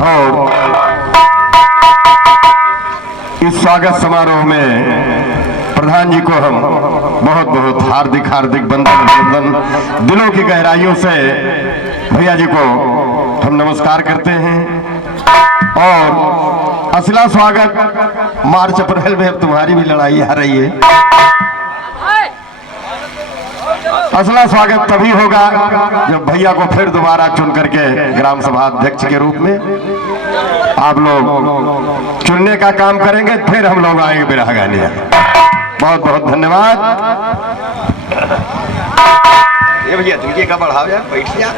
और इस स्वागत समारोह में प्रधान जी को हम बहुत बहुत हार्दिक हार्दिक वंदन दिलों की गहराइयों से भैया जी को हम नमस्कार करते हैं। और असला स्वागत मार्च अप्रैल में अब तुम्हारी भी लड़ाई आ रही है। असला स्वागत तभी होगा जब भैया को फिर दोबारा चुन करके ग्राम सभा अध्यक्ष के रूप में आप लोग चुनने का काम करेंगे, फिर हम लोग आएंगे बिरहा गाने। बहुत बहुत धन्यवाद। ये भैया तुझे का बढ़ाओ यार, बैठ जा।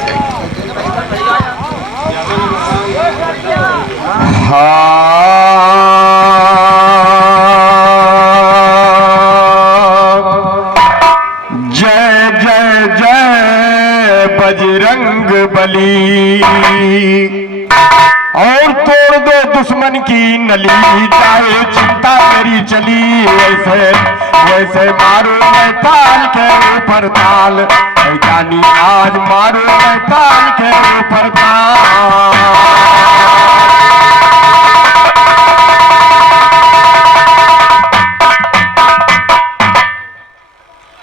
जय जय जय बजरंग बली, और तोड़ दो दुश्मन की नली, चाहे चिंता मेरी चली। वैसे वैसे मारो मैं ताल के ऊपर ताल, जानी आज मारो मैं ताल के ऊपर ताल।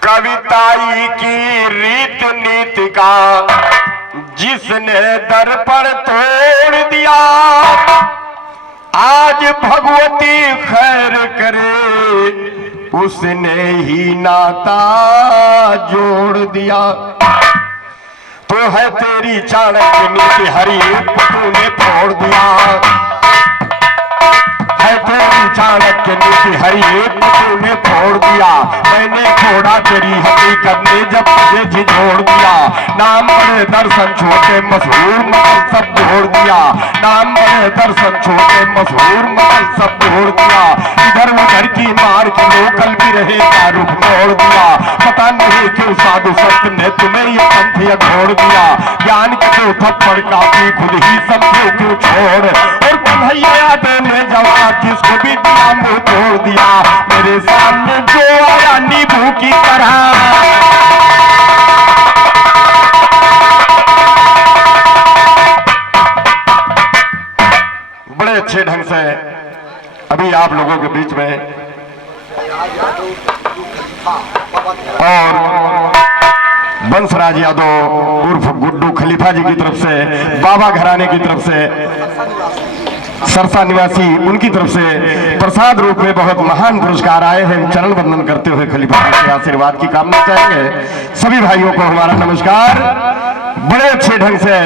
कविताई की रीत नीति का जिसने दर्पण तोड़ दिया, आज भगवती खैर करे उसने ही नाता जोड़ दिया। तो है तेरी चाणक्य नीति हरी तूने फोड़ दिया, है तेरी चाणक्य नीति हरी तूने फोड़ दिया। मैंने फोड़ा तेरी हकीकत ने जब तुझे झिझोड़ दिया। नाम बड़े दर्शन छोटे मशहूर मगल सब जोड़ दिया, नाम बड़े दर्शन छोटे मशहूर मगल सब जोड़ दिया। इधर उधर की मार के लोकल भी रहे का रुख मोड़ दिया। पता नहीं क्यों साधु संत ने तुम्हें ये पंथ घोड़ दिया। ज्ञान के दो थप्पड़ काफी खुद ही समझो क्यों छोड़, और कन्हैया देने जवाब जिसको भी दिया मुंह तोड़ दिया। मेरे सामने जो आया नींबू की तरह, बड़े अच्छे ढंग से अभी आप लोगों के बीच में और बंसराज यादव उर्फ गुड्डू खलीफा जी की तरफ से, बाबा घराने की तरफ से, सरसा निवासी उनकी तरफ से प्रसाद रूप में बहुत महान पुरस्कार आए हैं। चरण वंदन करते हुए खलीफा जी के आशीर्वाद की कामना चाहेंगे। सभी भाइयों को हमारा नमस्कार। बड़े अच्छे ढंग से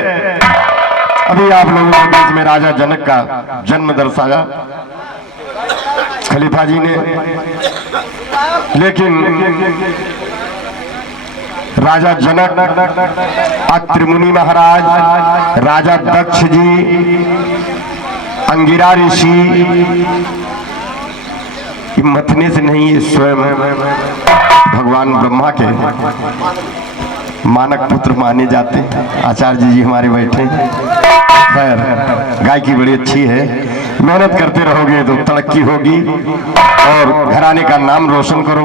अभी आप लोगों के बीच में राजा जनक का जन्म दर्शाया खलीफा जी ने, लेकिन राजा जनक, अत्रि मुनि महाराज, राजा दक्ष जी, अंगिरा ऋषि, मथने से नहीं, ये स्वयं भगवान ब्रह्मा के मानक पुत्र माने जाते हैं। आचार्य जी हमारे बैठे। खैर गायकी बड़ी अच्छी है, मेहनत करते रहोगे तो तरक्की होगी और घराने का नाम रोशन करो,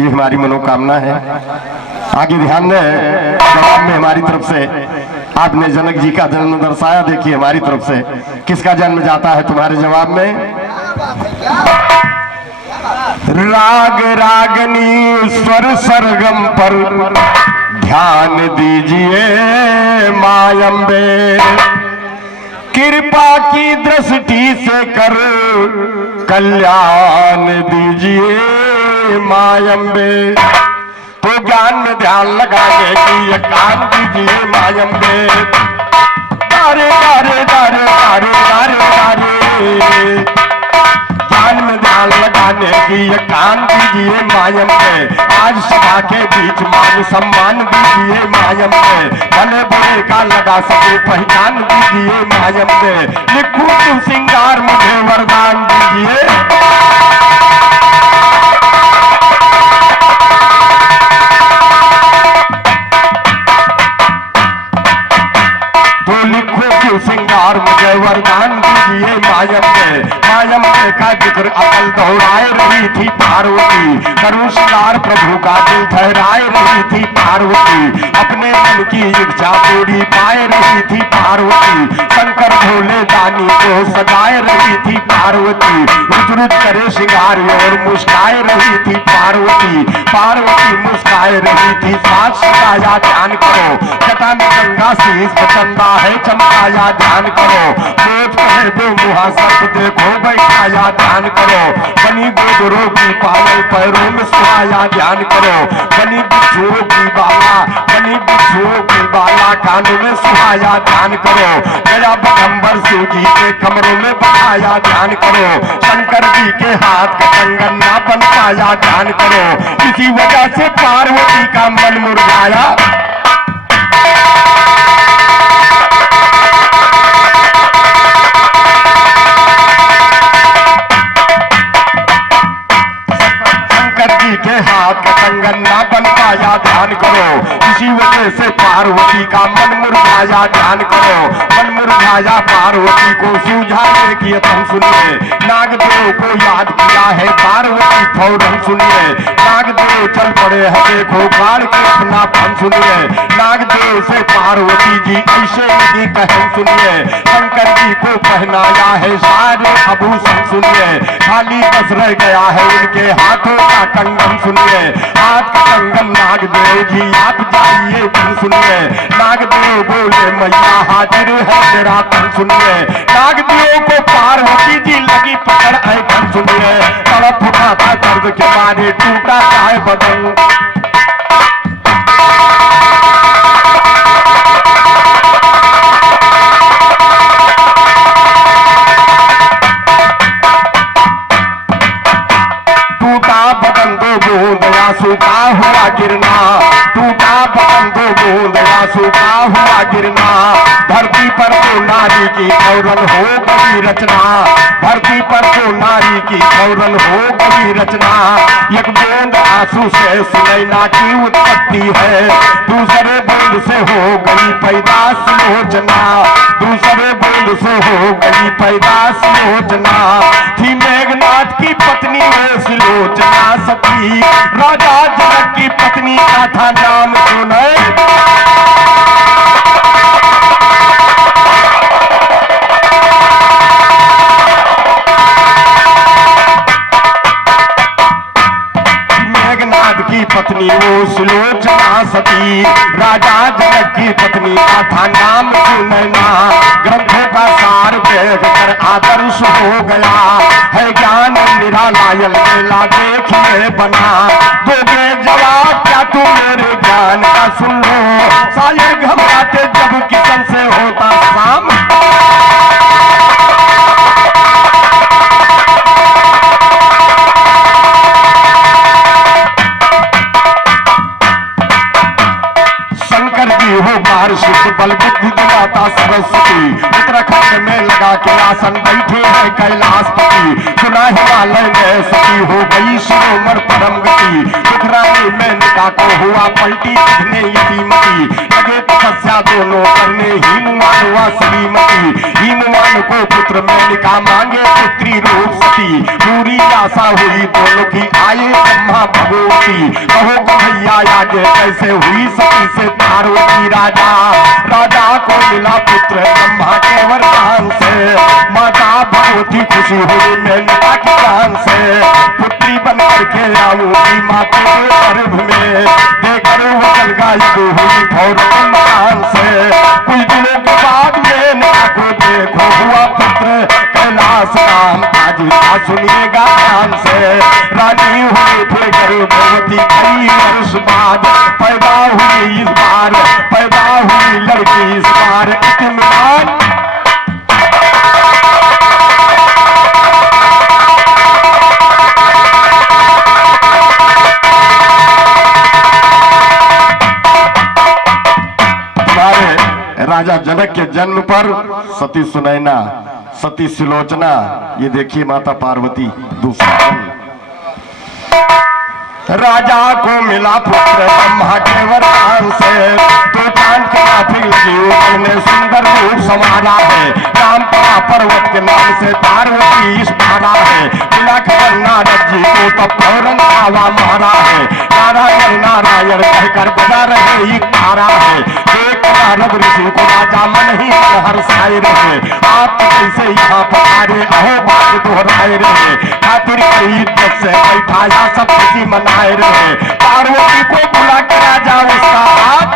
ये हमारी मनोकामना है। आगे ध्यान दें, जवाब में हमारी तरफ से आपने जनक जी का जन्म दर्शाया, देखिए हमारी तरफ से किसका जन्म जाता है तुम्हारे जवाब में। राग रागनी स्वर सरगम पर ध्यान दीजिए मायंबे, कृपा की दृष्टि से कर कल्याण दीजिए मायंबे। तो ज्ञान में ध्यान लगाने की ये काम दीजिए मायंबे। दारे दारे दारे दारे दारे दारे, ज्ञान में ध्यान लगाने की ये काम दीजिए मायंबे। आज सभा के बीच मान सम्मान दीजिए मायंबे। भले बुरे का लगा सके पहचान दीजिए मायंबे। लिखूं तू सिंगार मुझे वरदान दीजिए। सिंगार मुझे वरदान दीजिए मायंबे। मायंबे का जिक्र अकल दोहराए रही थी पार्वती, करूं श्रृंगार प्रभु का दिल ठहराए रही थी पार्वती। अपने मन की इच्छा पूरी पाए रही थी पार्वती, शंकर भोले दानी को सजाए रही थी पार्वती, रुच रुच करे श्रृंगार और मुस्काए रही थी पार्वती, पार्वती मुस्काए रही थी। साथ सजाया ध्यान करो, जटा में गंगा शीश चंदा है चमकाया ध्यान करो, सोच कहे दो मुहा सर्प देखो बैठाया ध्यान करो, बनी गोदरों की पायल पैरों में सुहाया ध्यान करो, बनी बिच्छुओं की बाला, बनी बिच्छुओं की बाला कानों में सुहाया ध्यान करो, गया बगंबर शिव जी के कमरों में बढ़ाया ध्यान करो, शंकर जी के हाथ का कंगन ना बन पाया ध्यान करो, इसी वजह से पार्वती का मन मुरझाया। के हाथ का कंगन ना बन पाया ध्यान करो, इसी वजह से पार्वती का मन मुरझाया ध्यान करो, मन मुरझाया पार्वती को सुझाने की अपन सुनिए, नागदेव को याद किया है पार्वती फौरन सुनिए, नागदेव चल पड़े हैं देखो काल के अपना फन सुनिए, नागदेव से पार्वती जी ऐसे की कहन सुनिए, शंकर जी को पहनाया है सारे आभूषण सुनिए, खाली बस रह गया है उनके हाथों का कंगन सुनिए, हाथ का कंगन नागदेव जी आप जाइए तुम सुनिए, नागदेव बोले मैया हाजिर है तेरा तन सुनिए, नागदेव को पार्वती जी लगी पकड़ ऐठन सुनिए, तड़प उठा था दर्द के मारे टूटा जाए बदन। सूखा हुआ गिरना, टूटा बदन दो बूंद सूखा हुआ गिरना, धरती पर तो नारी की औरन हो गई रचना, धरती पर तो नारी की औरन हो गई रचना, एक बूंद आंसू से सुनैना की उत्पत्ति है, दूसरे बूंद से हो गई पैदा सुलोचना, दूसरे बूंद से हो गई पैदा सुलोचना, थी मेघनाथ की पत्नी में सुलोचना सती, राजा जनक की पत्नी का था नाम सुने। मेघनाथ की पत्नी वो सुलोचना सती, राजा जनक की पत्नी का था नाम सुनैना, ग्रंथों का सार देख कर आदर्श हो गया है ज्ञान निरालायल मेला देखिए बना, दोगे जवाब क्या तुम मेरे ज्ञान का सुन लो, शायर घबराते जब किसन से होता शाम। हो बार शिव बल बुद्धि दिलाता सरस्वती, उत्तराखंड में लगा के आसन बैठे है कैलाशपति, सुना हिमालय में सती हो गई शिरोमर परम गति, दुखरानी में निका को हुआ पलटी दिखने यतीमती, लगे तपस्या दोनों करने हीमवान हुआ श्रीमती, हीमवान को पुत्र में निका मांगे पुत्री रूप सती, पूरी आशा हुई दोनों की आए ब्रह्मा भगवती, कहो कन्हैया आगे कैसे हुई सती से पार्वती, राजा राजा को मिला पुत्र ब्रह्मा के वरदान से, माता भगवती खुशी हुई मेनका के दान से, पुत्री बनकर के आऊंगी माता के गर्भ में, देकर वचन गायब हुई फौरन मकान से, कुछ दिनों के बाद मेनका को देखो हुआ पुत्र कैलाश राम, आज का सुनिएगा ध्यान से, रानी हुई थे गर्भवती कई वर्ष बाद, पैदा हुई इस बार, पैदा हुई लड़की इस बार इत्मीनान। तुम्हारे राजा जनक के जन्म पर सती सुनैना, सती सुलोचना, ये देखिए माता पार्वती दूसरा राजा को मिला पुत्र ब्रह्मा के वरदान से, तो चांद के फिर जीवन ने सुंदर रूप संवारा है। रामपरा पर्वत के नाम से पार्वती इस पारा है। मिला खबर नारद जी को तब फौरन आवा मारा है। नारायण नारायण कहकर बजा रहे एक तारा है। एक नारद ऋषि को राजा मन ही मन हर्षाए रहे। आप कैसे यहाँ पधारे अहो बात दोहराए रहे। खातिर की इज्जत से बैठाया सब खुशी मनाए रहे। पार्वती को बुला के राजा उसका हाथ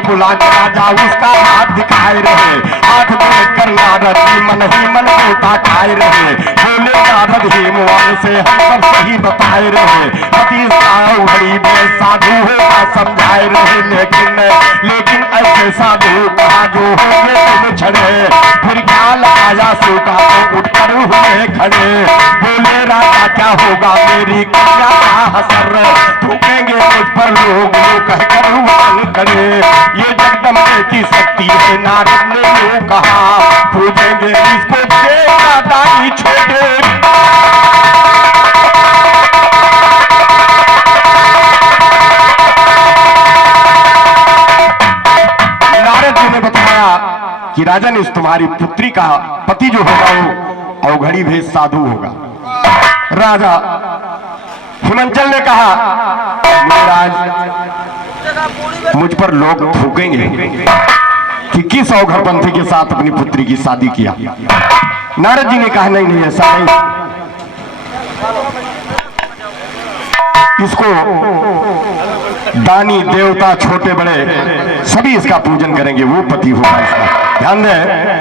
बुला के राजा उसका हाथ दिखाए रहे। हाथ देख कर नारद जी मन ही मन होता खाए रहे। बोले नारद ही मुआन से हम सब सही बताए रहे। पति घड़ी में साधु होगा समझाए रहे। लेकिन ऐसे साधु कहा जो होंगे तुम छड़े। फिर क्या लगाया सूखा तो उठकर हुए खड़े। बोले राजा क्या होगा मेरी कन्या का हसर। थूकेंगे मुझ पर लोग कहकर मान करे। ये जगदम्बे की शक्ति है नारद ने यूं कहा। पूछेंगे इसको देगा दाई छोटे। नारद जी ने बताया कि राजन इस तुम्हारी पुत्री का पति जो होगा वो अवघड़ी भेष साधु होगा। राजा हिमांचल ने कहा महाराज मुझ पर लोग थूकेंगे कि किस अवघड़पंथी के साथ अपनी पुत्री की शादी किया। नारद जी ने कहा नहीं ऐसा नहीं, इसको दानी देवता छोटे बड़े सभी इसका पूजन करेंगे, वो पति होगा इसका। ध्यान दें,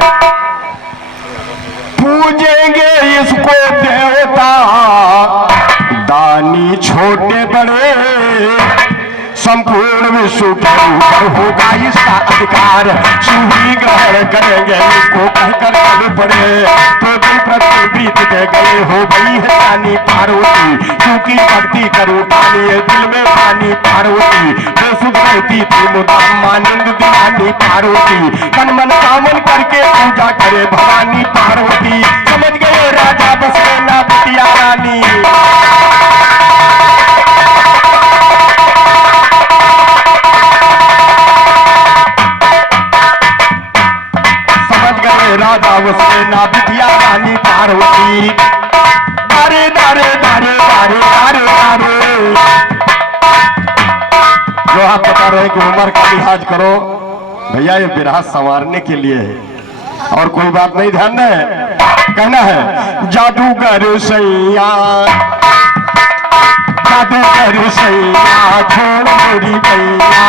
पूजेंगे इसको देवता दानी छोटे बड़े। संपूर्ण विश्व के ऊपर होगा इसका अधिकार। शिव ही ग्रहण करेंगे इसको कहकर चल पड़े। तो दिन प्रति बीतते गए हो गई है रानी पार्वती। क्योंकि भक्ति करूं पानी दिल में पानी पार्वती। बेसुध रहती थी मुदाम मानिंद दीवानी पार्वती। तन मन कामन करके पूजा करे भवानी पार्वती। समझ गए राजा बस ना बिटिया रानी। राजा उसने ना बिटिया रानी पार्वती। दारे दारे दारे दारे दारे दारे। जो आप बता रहे हैं कि उम्र का लिहाज करो भैया, ये विराह संवारने के लिए है और कोई बात नहीं। ध्यान है, कहना है जादूगर सैया जादूगर सैया छोड़ मेरी भैया।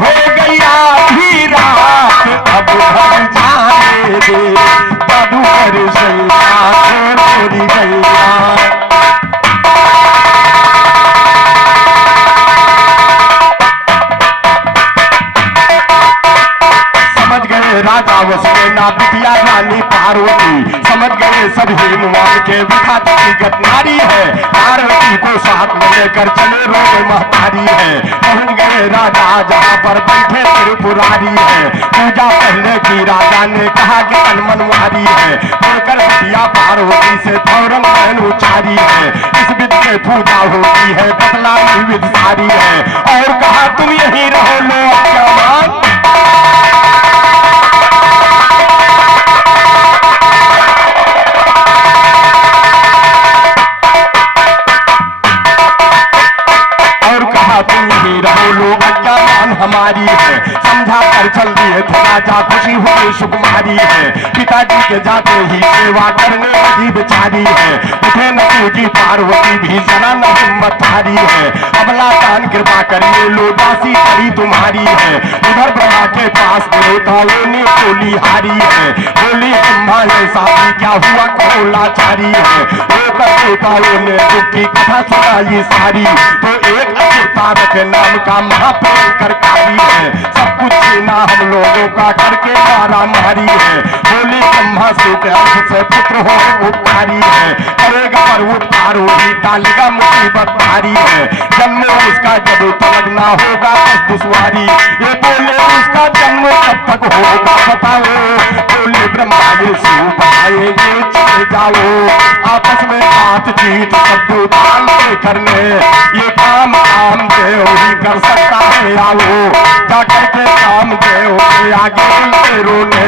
हो गया भी रात अब घर जाने दे। जादूगर सैया छोड़ मेरी भैया। राजा वसने ना बिटिया रानी पार्वती। समझ गए सभी मुआन के विधाता की गत नारी है। पार्वती को साथ में लेकर चले रोए महतारी है। पहुंच गए राजा जहाँ पर बैठे त्रिपुरारी है। पूजा पहले की राजा ने कहा कि मनमारी है। बढ़कर बिटिया पार्वती से फौरन नैन उचारी है। इस विध में पूजा होती है बतलाई विध सारी है। और कहा तुम यही रहो लो क्या मान। हमारी है समझा कर चल दिए थे राजा खुशी हुई सुकुमारी है। पिताजी के जाते ही सेवा करने लगी बेचारी है। उठे न जी पार्वती भी जरा न हिम्मत हारी है। अबला दान कृपा करिए लो दासी करी तुम्हारी है। उधर ब्रह्मा के पास देवताओं ने बोली हारी है। बोली ब्रह्मा ने साथी क्या हुआ कहो लाचारी है। होकर देवताओं ने दुख की कथा सुनाई सारी। तो एक असुर तारक नाम का महाभयंकर कारी है, सब कुछ छीना हम लोगों का करके मारा मारी है। बोले ब्रह्मा से अर्थ से पुत्र हो उपकारी है, करेगा पर उपकारो ही डालेगा मुसीबत भारी है। जन्म उसका जब तक ना होगा बस दुश्वारी, ये बोले उसका जन्म कब तक होगा बताओ। बोले ब्रह्मा ये शिव बताएंगे चले जाओ, आपस में बातचीत सब दान के करने, ये काम देव ही कर सकता है आओ। जाकर के देव के आगे उनके रोने,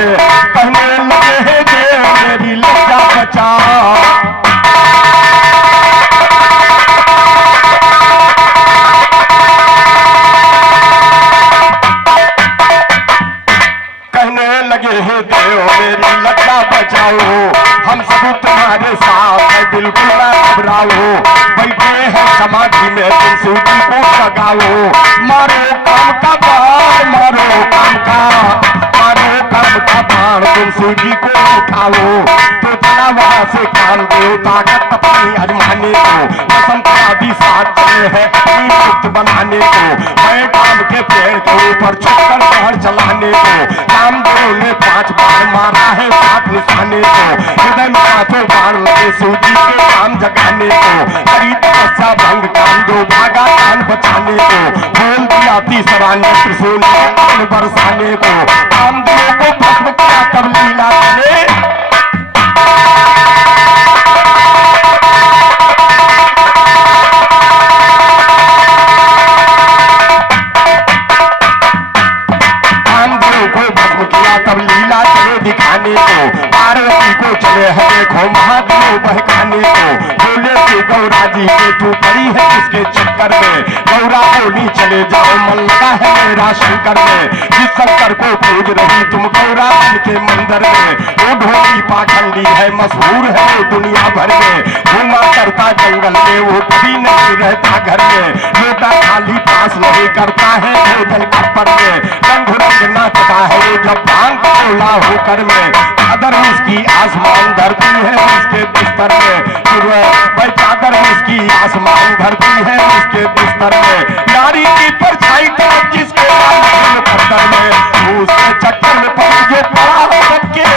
कहने लगे हे देव मेरी लज्जा बचा। लगे हे देव मेरी लज्जा बचाओ, हम सब तुम्हारे साथ है बिल्कुल ना घबराओ। बैठे हैं समाधि में तुम सूजी को जगाओ, मारो काम का बाण मारो काम का, मारो काम का बाण तुम सूजी को उठाओ। तो चला वहां से काम दो ताकत अपनी अजमाने को, बसंत आदि साथ चले हैं अपनी मुक्त बनाने को। मैं काम के पेड़ के ऊपर चक्कर बाहर चलाने को, कामदेव ने 5 बार मारा है 7 निशाने को। हृदय में 5 बार लगे सूजी के काम जगाने को, करी तपस्या भंग काम दो भागा कान बचाने को। बोल दिया तीसरा ने त्रिशूल में बरसाने को, कामदेव को भस्म किया तब लीला चले। तब लीला चले दिखाने को, पार्वती को चले है देखो महादेव बहकाने को। बोले तू गौरा जी के तू पड़ी है किसके चक्कर में, गौरा बोली चले जाओ मन लगा है मेरा शंकर में। जिस शंकर को पूज रही तुम गौरा के मंदिर में, वो ढोली पाखंडी है मशहूर है वो दुनिया भर में। घूमा करता जंगल में वो कभी नहीं रहता घर में, लोटा खाली पास नहीं करता है भोजन कप्पर में। रंग रंग नाचता है वो जब भांग बोला होकर में, चादर उसकी आसमान धरती है उसके बिस्तर में। भाई चादर उसकी आसमान धरती है उसके बिस्तर में। नारी की परछाई तरफ जिसके पत्थर में, उसके चक्कर में पड़ ये पड़ा सबके।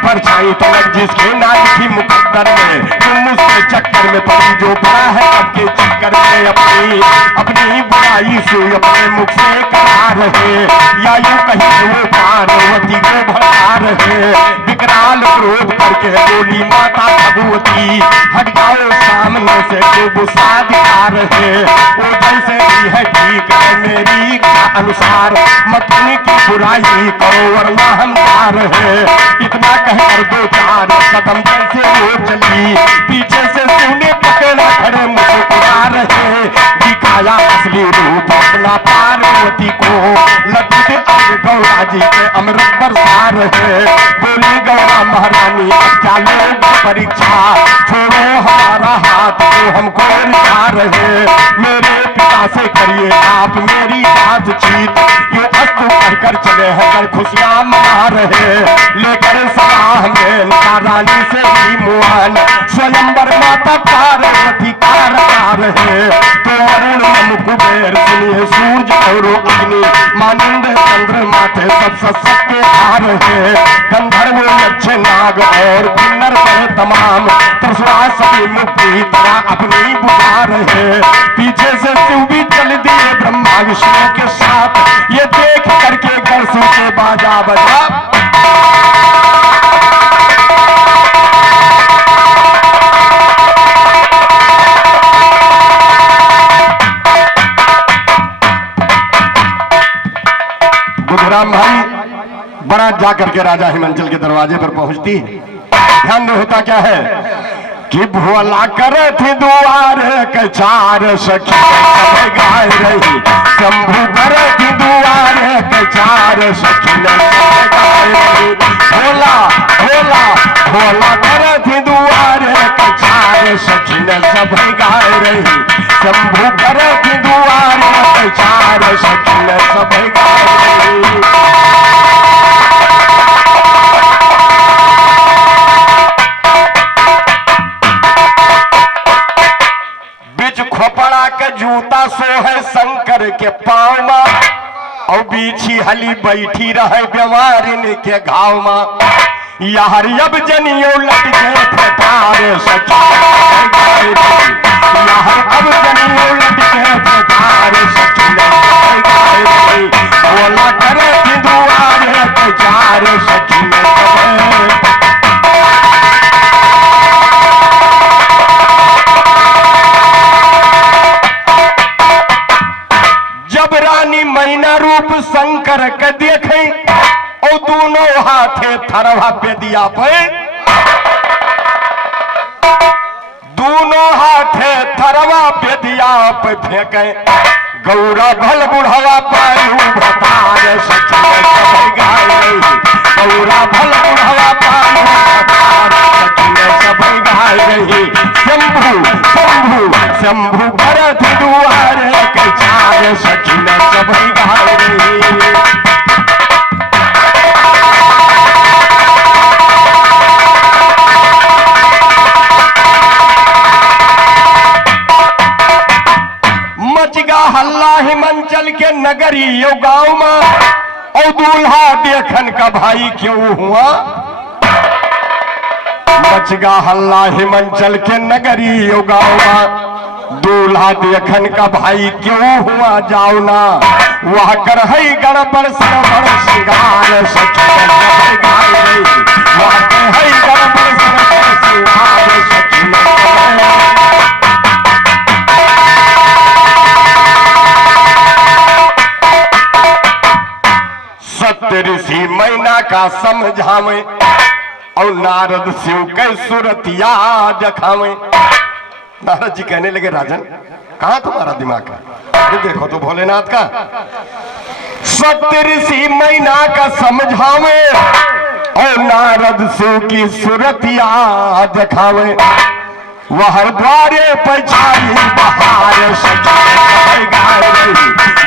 परछाई तलक जिसके नारी की मुकद्दर में, तुम उसके चक्कर में पड़ी जो बड़ा है सबके चक्कर में। अपनी अपनी बुराई से अपने मुख से करा रहे, या यूं कहीं वो पार्वती को भगा रहे। विकराल क्रोध करके बोली माता भगवती, हट जाओ सामने से जो गुस्सा दिखा रहे। वो जैसे भी है ठीक है मेरी इच्छा अनुसार, मतनी की बुराई करो वरना हम जा रहे। इतना कहकर 2-4 कदम जैसे वो चली, पीछे से सुने पकड़ा खड़े मुस्कुरा रहे। दिखाया असली रूप अपना पार्वती को, लज्जित अंग गौरा जी के अमृत बरसा रहे। बोली गौरा महारानी अब क्या लोग परीक्षा, छोड़ो हमारा हाथ तो हमको रिझा रहे। मेरे पिता से करिए आप मेरी बातचीत, ये अस्तु कहकर चले हैं कल खुशियां मना रहे। लेकर सलाह में रानी से ही मुआन, स्वयंवर माता पार्वती का रखा रहे। तो अरुण नम कुबेर सुनिए सूरज और अग्नि, मानंद चंद्र माथे सब सबके आ रहे। गंधर्व यक्ष नाग और किन्नर बड़े तमाम, तस्वा सभी मुक्ति तरह अपनी बुझा रहे। पीछे से शिव भी चल दिए ब्रह्मा विष्णु के साथ, ये देख करके गरसू के बाजा बजा। बुधराम भाई बारात जाकर के राजा हिमांचल के दरवाजे पर पहुंचती है। ध्यान में होता क्या है कि भोला करे थी दुआर के 4 सखी सब गाय रही, शंभू करे थी दुआर के 4 सखी सब गाय रही। भोला भोला भोला करे थी दुआर के 4 सखी सब गाय रही, शंभू करे थी कचार सखी ने सब गाई। बिच खोपड़ा के जूता सो है शंकर के पाँव में, और बीछी हली बैठी रहे बीमारिन के घाव में। यार अब जनियो लट गए फटार सखी यार अब जनियो लट गए फटार सखी बोला करे कि दुआरे कचार सखी जब रानी मैना रूप शंकर के देखे और दोनों हाथे थरवा पे दिया पे, दोनों हाथे थरवा पे दिया पे फेंके। गौरा भल बुढ़वा पायू भतार सखी सब गाय। गौरा भल बुढ़वा पायू भतार सखी सब गाय रही। शंभु शंभु शंभु भरत दुआरे कचार सखी सब गाय रही। हल्ला हिमांचल के नगरी यो गांव में, और दूल्हा देखन का भाई क्यों हुआ। मचगा हल्ला हिमांचल के नगरी यो गांव में, दूल्हा देखन का भाई क्यों हुआ। जाओ ना वह कर है गड़बड़ सरबड़ श्रृंगार सखी वह कर है गड़बड़ सरबड़ श्रृंगार सखी। सत्य ऋषि मैना का समझावे, और नारद शिव के सुरतिया दिखावे। नारद जी कहने लगे राजन कहां तुम्हारा दिमाग है, ये देखो तो भोलेनाथ का। सत्य ऋषि मैना का समझावे, और नारद शिव की सुरतिया दिखावे। वह द्वारे पर छाई बहार सखी गाय रही।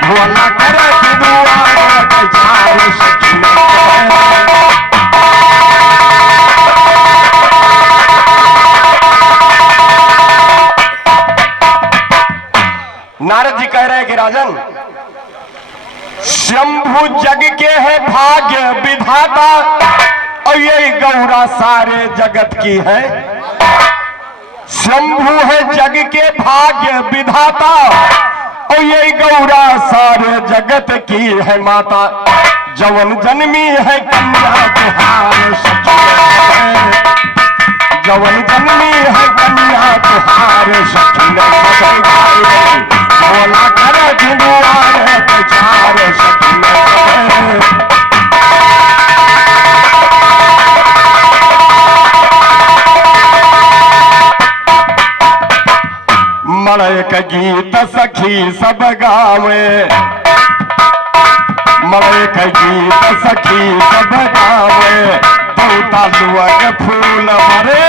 भोला करे दुआरे कचार सखी नारद जी कह रहे हैं कि राजन शंभु जग के है भाग्य विधाता, और ये गौरा सारे जगत की है। शंभु है जग के भाग्य विधाता, और ये गौरा सारे जगत की है माता। जवन जन्मी है कन्या तुहार सखी जवन जन्मी है कन्या तुहार सखी बोला करे दुआरे कचार सखी। मड़े का गीत सखी सब गावे, मड़े का गीत सखी सब गावे। देवता लुअग फूल भरे,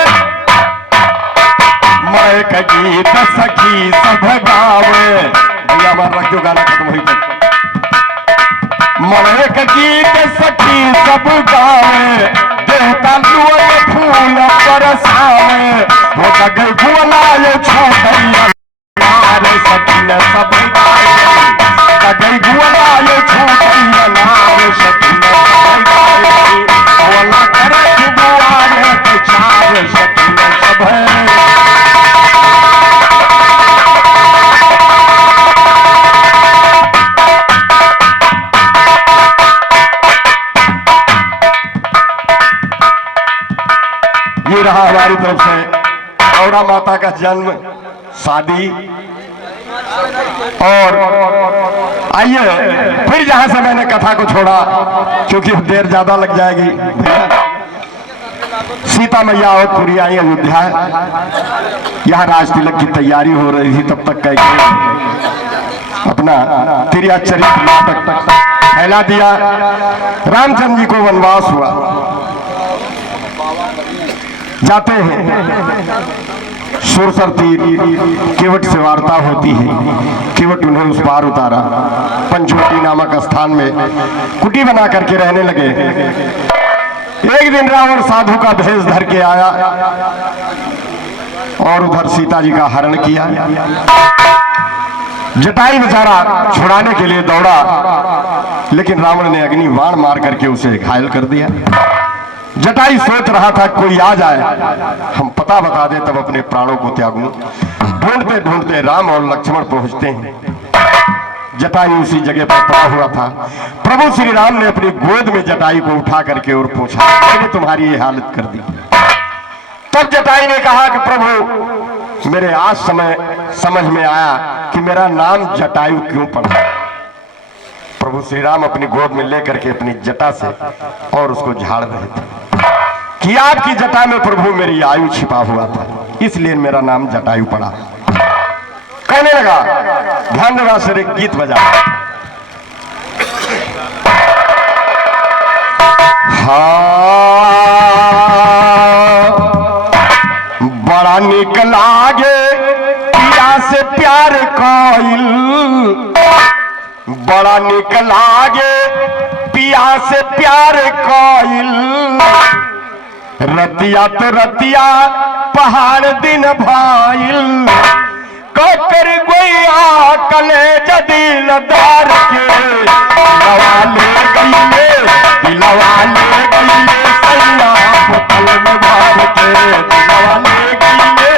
मड़े का गीत सखी सब गावे। भैया हमारा रख दो गाना खत्म हुई तक। मड़े का गीत सखी सब गावे, देवता लुअग फूल बरसावे। वो तगई बुलाए छोटैया सखी ने सब गाए। तगई बुलाए छोटैया नार सखी ने सब गाए। बोला करे दुआरे कचार सखी ने सब ये रहा हमारी तरफ से गौरा माता का जन्म, शादी। और आइए फिर जहां से मैंने कथा को छोड़ा, क्योंकि देर ज्यादा लग जाएगी। सीता मैया अवधपुरी आई अयोध्या, यहाँ राज तिलक की तैयारी हो रही थी। तब तक अपना तिरिया चरित्र नाटक फैला दिया। रामचंद्र जी को वनवास हुआ, जाते हैं सुरसर तीर केवट से वार्ता होती है। केवट उन्हें उस पार उतारा, पंचवटी नामक स्थान में कुटी बना करके रहने लगे। एक दिन रावण साधु का भेष धर के आया और उधर सीता जी का हरण किया। जटाई बेचारा छुड़ाने के लिए दौड़ा, लेकिन रावण ने अग्नि बाण मार करके उसे घायल कर दिया। जटाई सोच रहा था कोई आ जाए, हम पता बता दे तब अपने प्राणों को त्यागूं। ढूंढते ढूंढते राम और लक्ष्मण पहुंचते हैं। जटाई उसी जगह पर पड़ा हुआ था। प्रभु श्री राम ने अपनी गोद में जटाई को उठा करके और पूछा, मैंने तुम्हारी ये हालत कर दी। तब जटाई ने कहा कि प्रभु, मेरे आज समझ में आया कि मेरा नाम जटायु क्यों पड़ा। प्रभु श्री राम अपनी गोद में लेकर के अपनी जटा से और उसको झाड़ रहे थे कि आपकी जटा में प्रभु मेरी आयु छिपा हुआ था, इसलिए मेरा नाम जटायु पड़ा। कहने लगा, ध्यान देना सर, एक गीत बजा। बड़ा निक लागे पिया से प्यार कोइल, बड़ा निक लागे पिया से प्यार कोइल। रतिया तो रतिया पहाड़ दिन भाइल, कोकर गोया कले जदिल दार के। दिलवा ले गईले, दिलवा ले गईले, सैया बोतल में भर के। दिलवा ले गईले।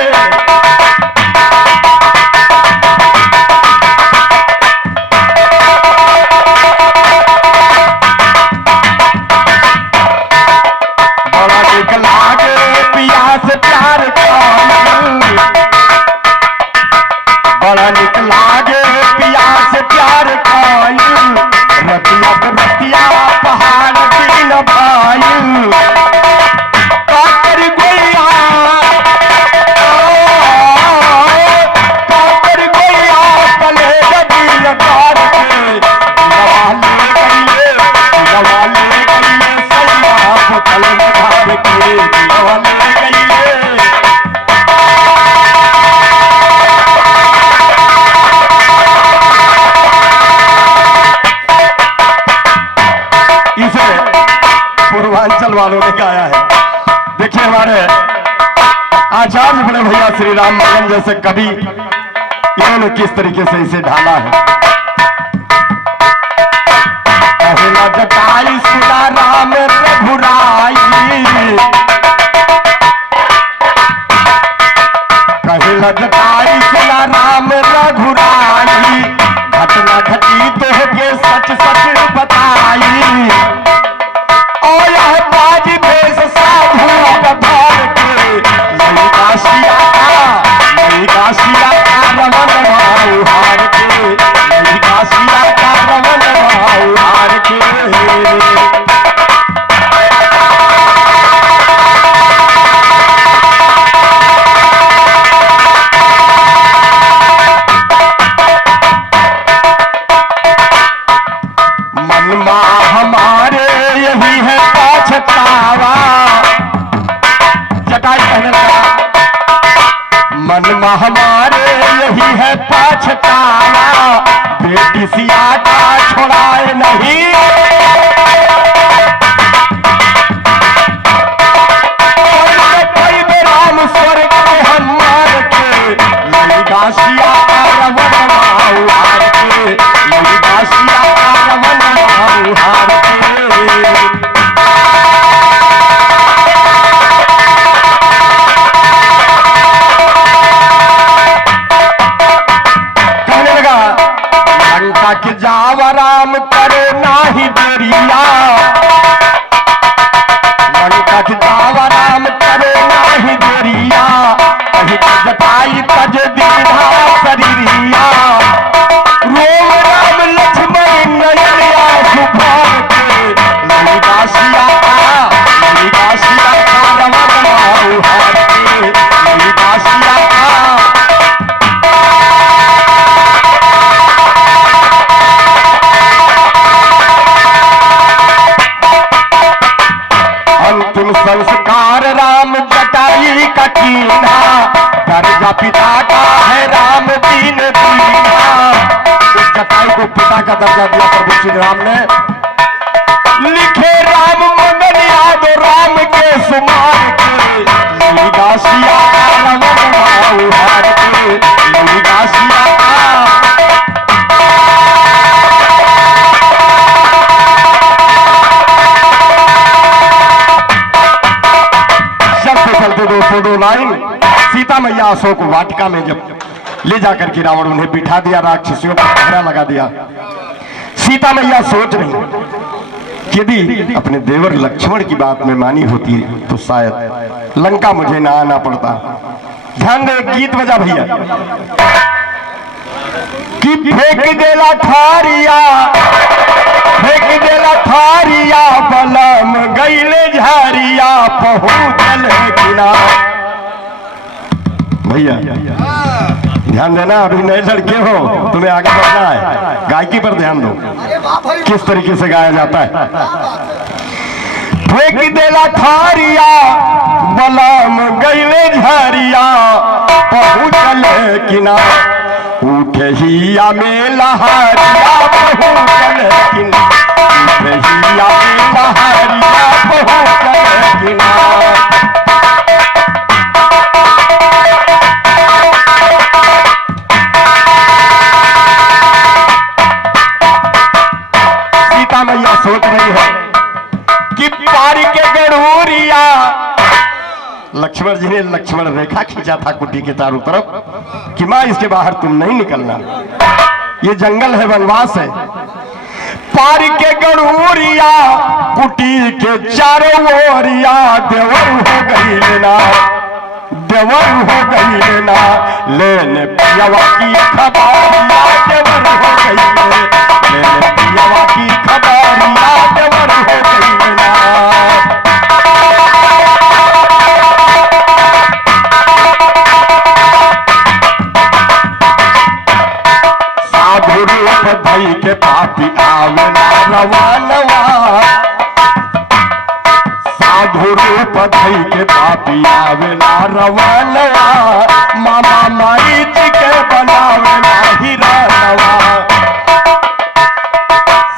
बड़ा निक लागे पिया से प्यार कोइल, बड़ा निक लागे पिया से प्यार कोइल। रतिया रतिया पहाड़ दिन भाइल, काकर गोया, काकर गोया कले जदिल दार के। दिलवा ले गईले, दिलवा ले गईले, सैया बोतल में भर के। दिलवा ले गईले। इसे पूर्वांचल वालों ने गाया है। देखिए हमारे आचार्य बड़े भैया श्री राम मगन जैसे कवि, इन्होंने किस तरीके से इसे ढाला है। कहला जटाई सुना राम रघुराई, कहला जटाई सुना राम रघुराई। घटना घटी तो के सच सच बताई, और यह बाज भेष साधु पधार के। नई काशिया का रमन भाऊ हार के। नई काशिया का रमन भाऊ हार के। मनमा हमारे यही है पछतावा। जटाई कहने लगा, मनमा हमारे यही है पछतावा। बेटी सिया का छोड़ाए नहीं, राम स्वर्ग में हम मार के। लई गाशिया का रमन भाऊ हार के। लई गाशिया का रमन भाऊ हार के। कहने लगा, लंका के जावा राम करे नाही देरिया। लंका के जावा राम करे नाही देरिया। कहीं जटाई तज दीधा शरीरिया। रोम राम लक्ष्मण नयनिया सुभार के। लई गाशिया का रमन भाऊ हार के। लई गाशिया का। अंतिम संस्कार राम जटाई का कीन्हा। दर्जा राम दीन दीना। उस जटायु को पिता का दर्जा दिया प्रभु श्री राम ने। लिखे राम मगन याद राम के सुमार के, लिगासिया रमन उहार के, लिगासिया चलते दोस्तों दो लाइन। सीता मैया अशोक वाटिका में जब ले जाकर के रावण उन्हें बिठा दिया, राक्षसियों का पहरा लगा दिया। सीता मैया सोच रही यदि अपने देवर लक्ष्मण की बात में मानी होती तो शायद लंका मुझे ना आना पड़ता। ध्यान दे, गीत बजा भैया। कि फेंक देला थारिया, फेंक देला थारिया, बलम गईले झारिया, पहुंचल किनार। भैया ध्यान देना, अभी नए लड़के हो, तुम्हें आगे बढ़ना है, गायकी पर ध्यान दो, किस तरीके से गाया जाता है। फेंक देला थारिया, बलम गईले झारिया, पहुंचल किनार। उठे हिया में लहरिया, पहुंचल किनार, उठे हिया में लहरिया, पहुंचल किनार। सीता मैया सोच रही है कि पार के गरूरिया। लक्ष्मण जी ने लक्ष्मण रेखा खींचा था कुटी के चारों तरफ कि मां इसके बाहर तुम नहीं निकलना, ये जंगल है, वनवास है। पार के गरूरिया, कुटी के चारों ओरिया, देवर हो गई लेना, देवर हो गई लेना, लेने पियावा की खबरिया, देवर हो गई लेने पियावा की खबरिया, देवर हो गई लेना। साधु रूप धई के पापी आवेला रवानवा, साधु रूप धई के पापी आवेला रवानवा, मामा माई जी के बनावेला हिरानवा।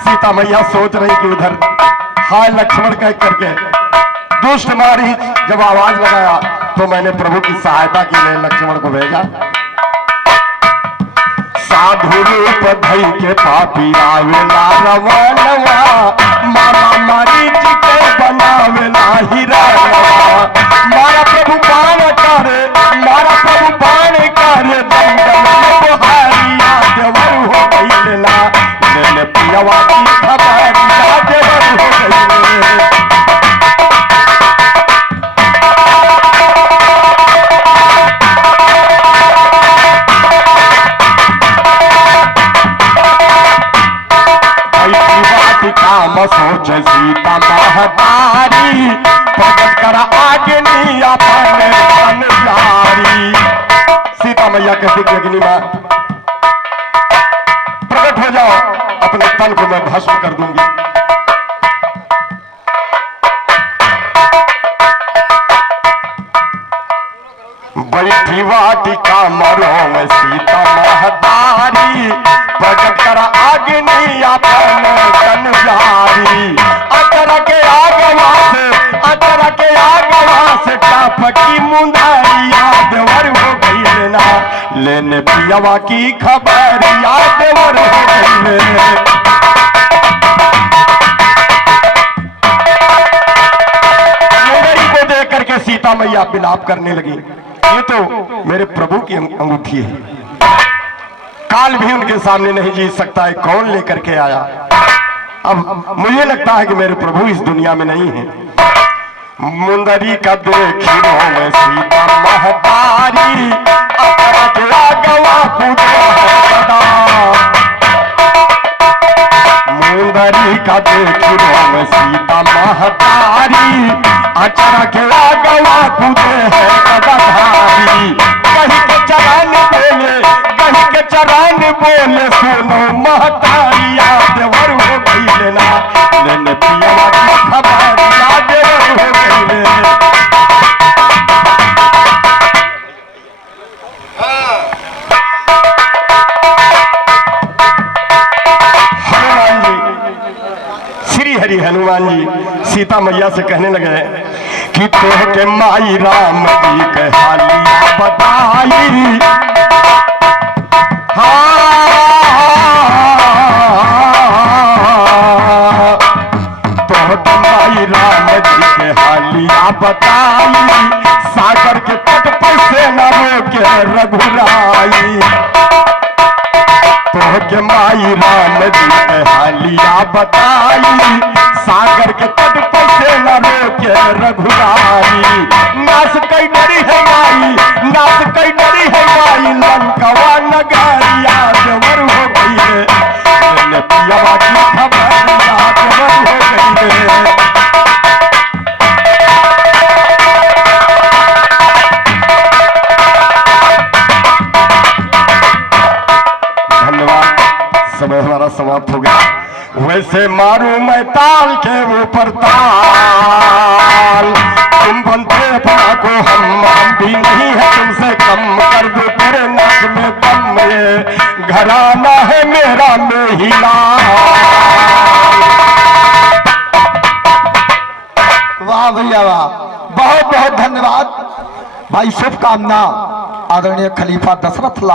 सीता मैया सोच रही कि उधर हाय लक्ष्मण कह करके दुष्ट मारी जब आवाज लगाया तो मैंने प्रभु की सहायता के लिए लक्ष्मण को भेजा। साधु रूप धई के पापी आवेला रवानवा, मामा मारी जी के बनावेला हिरानवा। मारा प्रभु बाण करे, मारा प्रभु बाण करे, दंडन बुहारिया, देवर हो गई लेना, लेने पियावा की खबरिया, देवर हो गई लेना। सोच सीता महतारी, प्रकट कर आग्नि अपन तन प्यारी। सीता मैया कहती कि अग्नि मां प्रकट हो जाओ, अपने तन को मैं भस्म कर दूंगी। बैठी वाटिका मरो में सीता महतारी, प्रकट कर आग्नि अपन तन प्यारी। अतर के आगवा से, अतर के आगवा से, टापकी मुंदारिया, देवर हो गई लेना, लेने पियावा की खबरिया, देवर हो गई लेना। मुंदरी को देख करके सीता मैया विलाप करने लगी, ये तो मेरे प्रभु की अंगूठी है, काल भी उनके सामने नहीं जीत सकता है, कौन लेकर के आया। अब मुझे लगता है कि मेरे प्रभु इस दुनिया में नहीं है। मुंदरी का देखी में सीता महतारी, अतर के आगवा पूजो सदा। मुंदरी का देखी में सीता महतारी, अतर के आगवा पूजे है गदाधारी। कहीं के चरण बोले, कहीं के चरण बोले, सुनो महतारिया, देवर हो गई लेना, लेने पियावा की खबरिया, देवर हो गई लेना। हरि हनुमान जी सीता मैया से कहने लगे कि तोह के माई राम जी के हालिया बताई, तोह के माई राम जी के हालिया बताई, सागर के तट पर से न रोके रघुराई। तोह के माई राम जी के हालिया बताई, सागर के तट पर से न रोके रघुराई। नास कई डरी है माई, नास कई डरी है माई, लंकवा नगरिया जबर हो गई है, मैंने पियवा की खबरिया जबर हो गई है। समय हमारा समाप्त हो गया। वैसे मारू मैं ताल के ऊपर ताल, तुम बनते अपना को हम भी नहीं है तुमसे कम, कर दो तेरे नस में दम, ये घराना है मेरा मेहिला। वाह भैया वाह, बहुत बहुत धन्यवाद भाई। शुभकामना आदरणीय खलीफा दशरथ लाल।